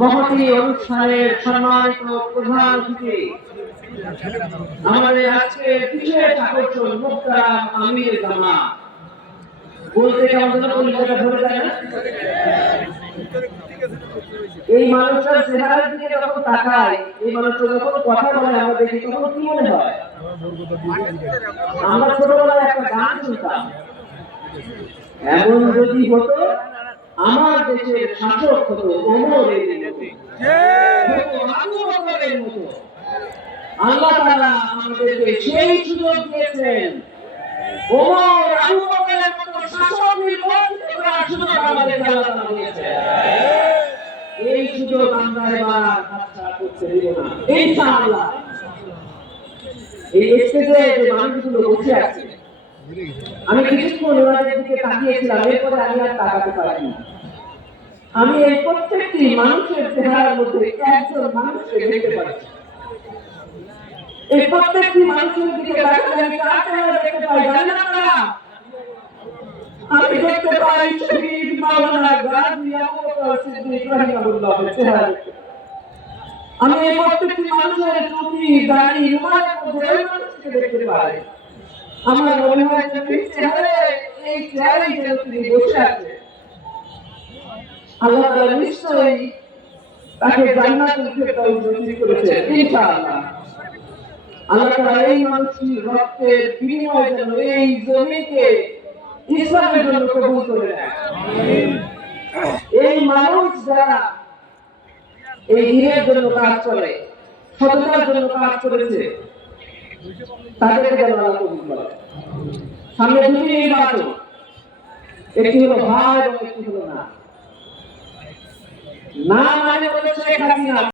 মহতী অনুষ্ঠানের সম্মানিত প্রধান অতিথি আমাদের আজকে বিশেষ আকর্ষণ মুহতারাম আমির জামাত বলতে কেমন পরিচয়টা ধরে যায় না। এই মানুষটার চেহারার দিকে যখন তাকাই, এই মানুষটা যখন কথা বলে আমরা দেখি তখন কি মনে হয়? আমরা ছোটবেলায় একটা গান শুনতাম, এমন যদি হতো আমার দেশের শাসক হতো ওমরের মতো, আল্লাহ তাআলা আমাদেরকে সেই সুযোগ দিয়েছেন। ওমর আবু বকরের মতো শাসক নির্বাচিত করার সুযোগ আমাদেরকে আল্লাহ তাআলা দিয়েছেন। এই সুযোগ আমরা এবার হাতছাড়া করতে দেব না ইনশাআল্লাহ। এই স্টেজে যে মানুষগুলো বসে আছে, আমি কিছুক্ষণ ওনাদের দিকে তাকিয়েছিলাম, এরপরে আমি আর তাকাতে পারিনি। আমি এই প্রত্যেকটি মানুষের চেহারার মধ্যে একজন মানুষকে দেখতে পাচ্ছি। এই প্রত্যেকটি মানুষের দিকে তাকালে আমি কার চেহারা দেখতে পাই জানেন আপনারা? আমি দেখতে পাই শহীদ মাওলানা গাজী আবু বকর সিদ্দিক রাহিমাহুল্লাহর চেহারা। আমি এই প্রত্যেকটি মানুষের টুপি দাড়ি রুমালের মধ্যে ওই মানুষকে দেখতে পাই। আমার মনে হয় যে এই চেহারায় যেন তিনি বসে আছে, আল্লাহ তাআলা নিশ্চয়ই তাকে জান্নাতুল ফেরদাউস নসিব করেছেন ইনশাআল্লাহ। আল্লাহ তাআলা এই মানুষটির রক্তের বিনিময়ে যেন এই জমিকে ইসলামের জন্য কবুল করে নেয়। এই মানুষ যারা এই দিনের জন্য কাজ করে, সততার জন্য কাজ করেছে, তাদেরকে যেন আল্লাহ কবুল করে। সামনে দুটি নির্বাচন, একটি হলো ভাই এবং একটি হলো না। না মানে বলেছে শেখ হাসিনা।